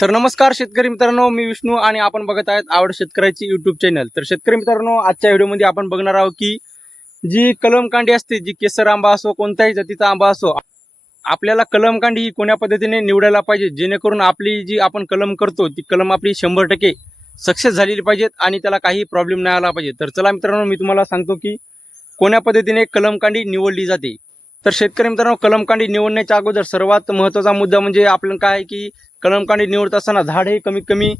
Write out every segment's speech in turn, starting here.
तर नमस्कार शेतकरी मित्रांनो मी विष्णू आणि आपण बघत आहेत आवड शेतकऱ्याची युट्यूब चॅनल तर शेतकरी मित्रांनो आजच्या व्हिडिओमध्ये आपण बघणार आहोत की जी कलम कांडी असते जी केसर आंबा असो कोणत्याही जातीचा आंबा असो आपल्याला कलम कांडी ही कोण्या पद्धतीने निवडायला पाहिजे? जेणेकरून आपली जी आपण कलम करतो ती कलम आपली शंभर टक्के सक्सेस झालेली पाहिजेत आणि त्याला काही प्रॉब्लेम नाही आला पाहिजे. तर चला मित्रांनो मी तुम्हाला सांगतो की कोण्या पद्धतीने कलम कांडी निवडली जाते. तर शेतकरी मित्रांनो कलम कांडी निवडण्याच्या अगोदर सर्वात महत्त्वाचा मुद्दा म्हणजे आपण काय की कलमकांडी निवडत असताना झाड हे कमीत कमी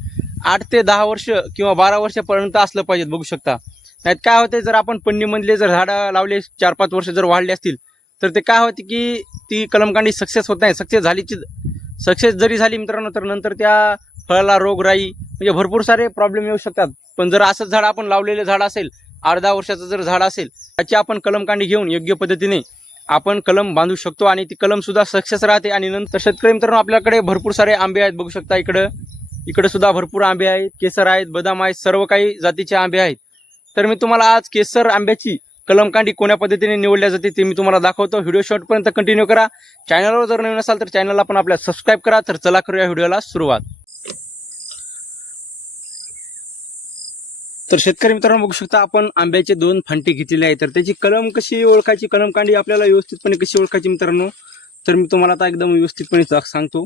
आठ ते दहा वर्ष किंवा बारा वर्षापर्यंत असलं पाहिजेत बघू शकता. नाहीत काय होते जर आपण पन्नीमधले जर झाडं लावले चार पाच वर्ष जर वाढले असतील तर ते काय होते की ती कलमकांडी सक्सेस होत नाही. सक्सेस झालीची सक्सेस जरी झाली मित्रांनो तर नंतर त्या फळाला रोगराई म्हणजे भरपूर सारे प्रॉब्लेम येऊ शकतात. पण जर असंच झाड आपण लावलेलं झाड असेल अर्धा वर्षाचं जर झाड असेल त्याची आपण कलमकांडी घेऊन योग्य पद्धतीने आपण कलम बांधू शकतो आणि ती कलमसुद्धा सक्सेस राहते. आणि नंतर शेतकरी मित्रांनो आपल्याकडे भरपूर सारे आंबे आहेत. बघू शकता इकडं. इकडे सुद्धा भरपूर आंबे आहेत. केसर आहेत बदाम आहेत सर्व काही जातीचे आंबे आहेत. तर मी तुम्हाला आज केसर आंब्याची कलमकांडी कोण्या पद्धतीने निवडल्या जाते ते मी तुम्हाला दाखवतो. व्हिडिओ शॉर्टपर्यंत कंटिन्यू करा. चॅनलवर जर नवीन असाल तर चॅनलला पण आपल्या सबस्क्राईब करा. तर चला करूया व्हिडिओला सुरुवात. तर शेतकरी मित्रांनो बघू शकता आपण आंब्याचे दोन फांटे घेतलेले आहेत. तर त्याची कलम कशी ओळखायची? कलम कांडी आपल्याला व्यवस्थितपणे कशी ओळखायची मित्रांनो? तर मी तुम्हाला आता एकदम व्यवस्थितपणे सांगतो.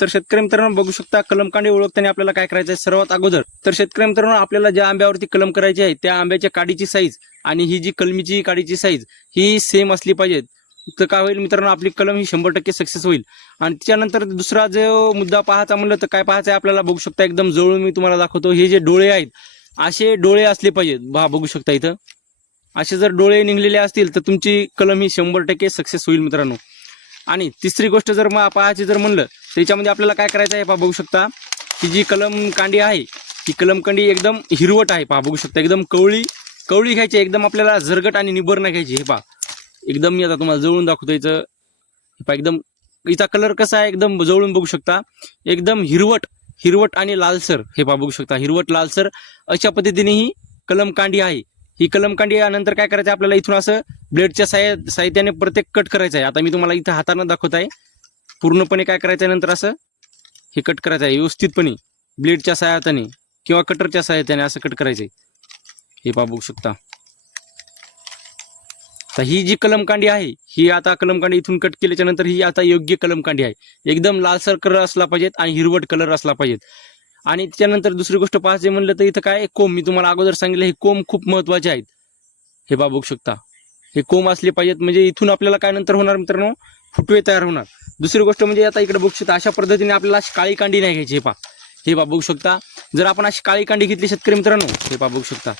तर शेतकरी मित्रांनो बघू शकता कलम कांडी ओळखताना आपल्याला काय करायचं आहे? सर्वात अगोदर तर शेतकरी मित्रांनो आपल्याला ज्या आंब्यावरती कलम करायची आहे त्या आंब्याच्या काडीची साईज आणि ही जी कलमीची काडीची साईज ही सेम असली पाहिजे तर काय होईल मित्रांनो आपली कलम ही शंभर टक्के सक्सेस होईल. आणि त्याच्यानंतर दुसरा जो मुद्दा पाहायचा म्हणलं तर काय पाहायचं आहे आपल्याला बघू शकता एकदम जवळून मी तुम्हाला दाखवतो हे जे डोळे आहेत असे डोळे असले पाहिजेत. हा बघू शकता इथं. असे जर डोळे निघलेले असतील तर तुमची कलम ही शंभर टक्के सक्सेस होईल मित्रांनो. आणि तिसरी गोष्ट जर मग पाहायची जर म्हणलं त्याच्यामध्ये आपल्याला काय करायचं आहे पहा बघू शकता. ही जी कलम कांडी आहे ती कलम कांडी एकदम हिरवट आहे पहा बघू शकता. एकदम कवळी कवळी घ्यायची एकदम आपल्याला झरगट आणि निबर नाही घ्यायची हे पहा. एकदम मी आता तुम्हाला जवळून दाखवतो इथं. एकदम हिचा कलर कसा आहे एकदम जवळून बघू शकता. एकदम हिरवट हिरवट आणि लालसर हे पहा बघू शकता. हिरवट लालसर अशा पद्धतीने ही कलमकांडी आहे. ही कलमकांडी यानंतर नंतर काय करायचं आहे आपल्याला इथून असं ब्लेडच्या साह्या साहित्याने प्रत्येक कट करायचं आहे. आता मी तुम्हाला इथं हातानं दाखवत आहे. पूर्णपणे काय करायचं आहे नंतर असं हे कट करायचं आहे व्यवस्थितपणे. ब्लेडच्या सहाय्याने किंवा कटरच्या सहायताने असं कट करायचं आहे. हे पहा बघू शकता. तर ही जी कलमकांडी आहे ही आता कलमकांडी इथून कट केल्याच्यानंतर ही आता योग्य कलमकांडी आहे. एकदम लालसर कलर असला पाहिजेत आणि हिरवट कलर असला पाहिजेत. आणि त्याच्यानंतर दुसरी गोष्ट पाहायची म्हणलं तर इथं काय कोंब. मी तुम्हाला अगोदर सांगितलं हे कोंब खूप महत्त्वाचे आहेत. हे बा बघू शकता. हे कोंब असले पाहिजेत. म्हणजे इथून आपल्याला काय नंतर होणार मित्रांनो? फुटवे तयार होणार. दुसरी गोष्ट म्हणजे आता इकडे बघू शकता अशा पद्धतीने आपल्याला अशी काळी कांडी नाही घ्यायची. हे पा हे बा बघू शकता. जर आपण अशी काळी कांडी घेतली शेतकरी मित्रांनो हे पा बघू शकता.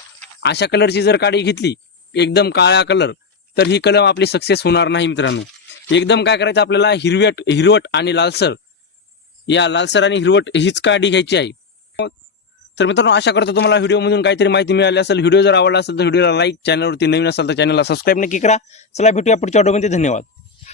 अशा कलरची जर काडी घेतली एकदम काळा कलर तर ही कलम आपली सक्सेस होणार नाही मित्रांनो. एकदम काय करायचं आपल्याला हिरवट हिरवट आणि लालसर. या लालसर आणि हिरवट हीच काडी घ्यायची आहे. तर मित्रांनो आशा करतो तुम्हाला व्हिडिओमधून काहीतरी माहिती मिळाली असेल. व्हिडिओ जर आवडला असेल तर व्हिडिओला लाईक चॅनलवरती नवीन असेल तर चॅनलला सबस्क्राईब नक्की करा. चला भेटूया पुढच्या ऑडिओमध्ये धन्यवाद.